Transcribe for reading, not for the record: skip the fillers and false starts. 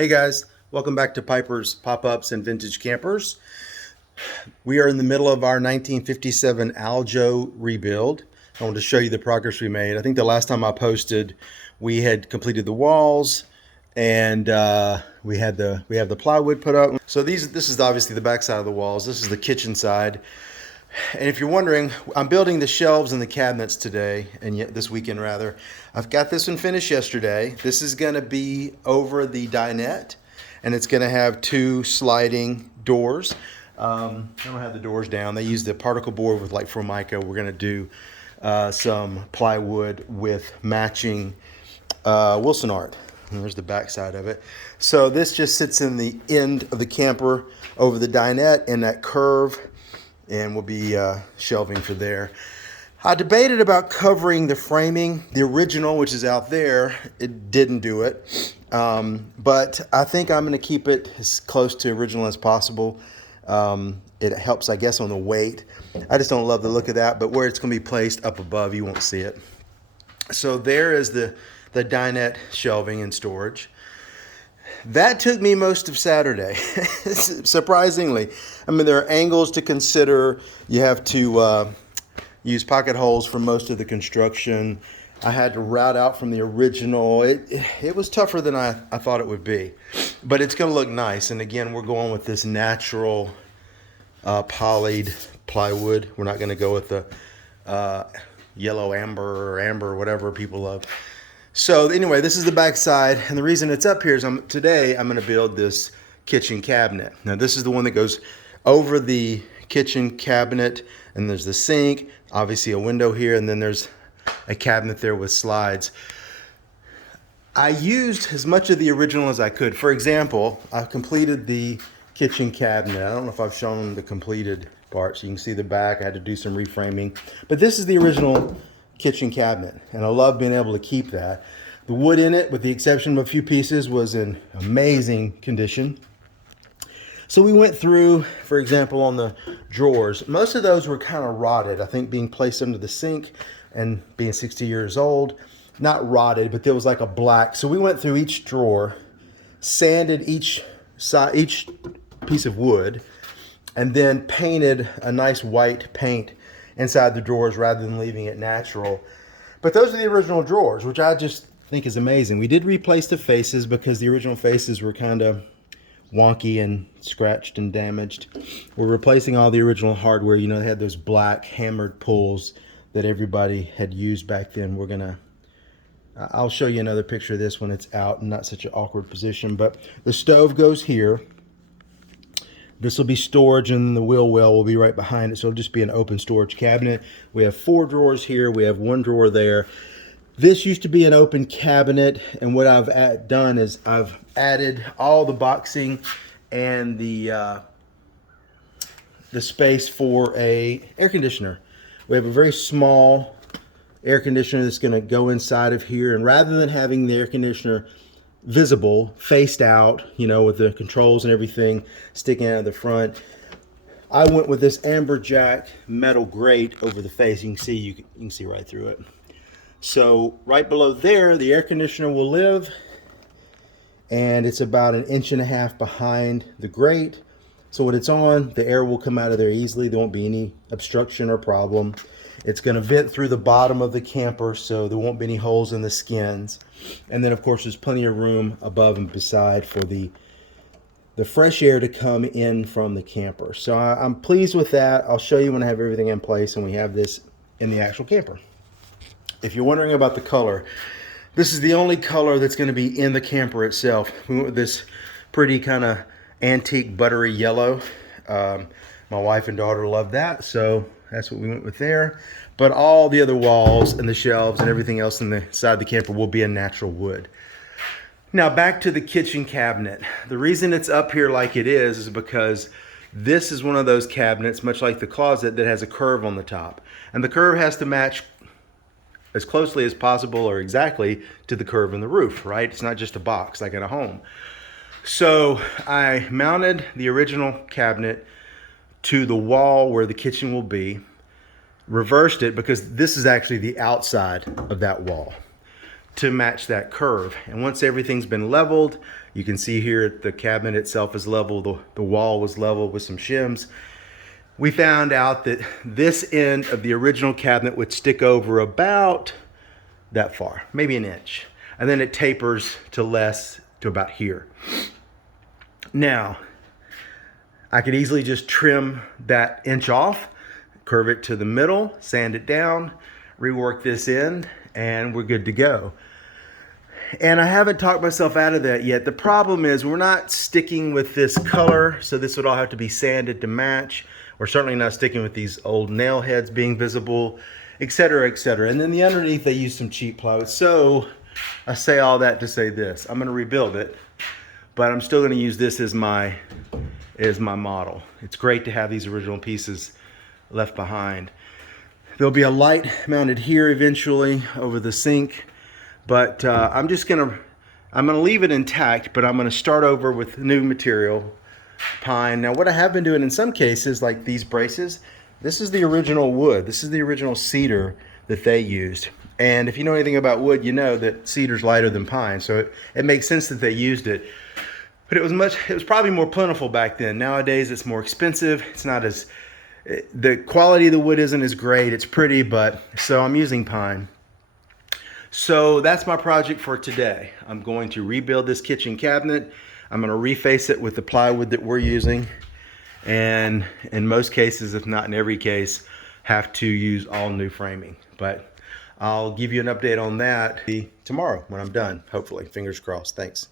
Hey guys, welcome back to Piper's Pop-Ups and Vintage Campers. We are in the middle of our 1957 Aljo rebuild. I want to show you the progress we made. I think the last time I posted, we had completed the walls and we have the plywood put up. So this is obviously the back side of the walls. This is the kitchen side. And if you're wondering, I'm building the shelves and the cabinets today, and yet this weekend rather. I've got this one finished yesterday. This is going to be over the dinette, and it's going to have two sliding doors. I don't have the doors down. They use the particle board with like Formica. We're going to do some plywood with matching Wilson art. And there's the back side of it. So this just sits in the end of the camper over the dinette in that curve, and we'll be shelving for there. I debated about covering the framing, the original, which is out there. It didn't do it, but I think I'm going to keep it as close to original as possible. It helps, I guess, on the weight. I just don't love the look of that, but where it's going to be placed up above, you won't see it. So there is the dinette shelving and storage. That took me most of Saturday, surprisingly. I mean, there are angles to consider. You have to use pocket holes for most of the construction. I had to route out from the original. It was tougher than I thought it would be, but it's going to look nice. And again, we're going with this natural polyed plywood. We're not going to go with the yellow amber or amber, whatever people love. So anyway, this is the back side, and the reason it's up here is today I'm going to build this kitchen cabinet. Now this is the one that goes over the kitchen cabinet, and there's the sink, obviously a window here, and then there's a cabinet there with slides. I used as much of the original as I could. For example, I completed the kitchen cabinet. I don't know if I've shown the completed part, so you can see the back. I had to do some reframing, but this is the original kitchen cabinet, and I love being able to keep that. The wood in it, with the exception of a few pieces, was in amazing condition. So we went through, for example, on the drawers. Most of those were kind of rotted, I think being placed under the sink and being 60 years old. Not rotted, but there was like a black. So we went through each drawer, sanded each piece of wood, and then painted a nice white paint inside the drawers rather than leaving it natural. But those are the original drawers, which I just think is amazing. We did replace the faces because the original faces were kind of wonky and scratched and damaged. We're replacing all the original hardware. You know, they had those black hammered pulls that everybody had used back then. I'll show you another picture of this when it's out and not such an awkward position. But the stove goes here. This will be storage, and the wheel well will be right behind it, so it'll just be an open storage cabinet. We have 4 drawers here. We have 1 drawer there. This used to be an open cabinet, and what I've done is I've added all the boxing and the space for a air conditioner. We have a very small air conditioner that's going to go inside of here, and rather than having the air conditioner visible, faced out, you know, with the controls and everything sticking out of the front, I went with this amberjack metal grate over the face. You can see right through it. So right below there, the air conditioner will live, and it's about 1.5 inches behind the grate. So when it's on, the air will come out of there easily. There won't be any obstruction or problem. It's going to vent through the bottom of the camper, so there won't be any holes in the skins. And then, of course, there's plenty of room above and beside for the fresh air to come in from the camper. So I'm pleased with that. I'll show you when I have everything in place and we have this in the actual camper. If you're wondering about the color, this is the only color that's going to be in the camper itself. We went with this pretty kind of antique buttery yellow. My wife and daughter love that, so that's what we went with there. But all the other walls and the shelves and everything else in the side of the camper will be in natural wood. Now back to the kitchen cabinet. The reason it's up here like it is because this is one of those cabinets, much like the closet, that has a curve on the top. And the curve has to match as closely as possible or exactly to the curve in the roof, right? It's not just a box like in a home. So I mounted the original cabinet to the wall where the kitchen will be, reversed it because this is actually the outside of that wall. to match that curve. And once everything's been leveled, you can see here the cabinet itself is level, the wall was level with some shims. We found out that this end of the original cabinet would stick over about that far, maybe an inch. And then it tapers to less, to about here. Now, I could easily just trim that inch off, curve it to the middle, sand it down, rework this in, and we're good to go. And I haven't talked myself out of that yet. The problem is we're not sticking with this color, so this would all have to be sanded to match. We're certainly not sticking with these old nail heads being visible, etc., etc. And then the underneath, they use some cheap plywood. So I say all that to say this. I'm gonna rebuild it, but I'm still gonna use this as my model. It's great to have these original pieces left behind. There'll be a light mounted here eventually over the sink, but I'm gonna leave it intact, but I'm gonna start over with new material, pine. Now what I have been doing in some cases, like these braces, this is the original wood. This is the original cedar that they used. And if you know anything about wood, you know that cedar's lighter than pine, so it makes sense that they used it. But it was probably more plentiful back then. Nowadays it's more expensive. It's not as, the quality of the wood isn't as great. It's pretty, but so I'm using pine. So that's my project for today. I'm going to rebuild this kitchen cabinet. I'm going to reface it with the plywood that we're using. And in most cases, if not in every case, have to use all new framing. But I'll give you an update on that tomorrow when I'm done, hopefully. Fingers crossed. Thanks.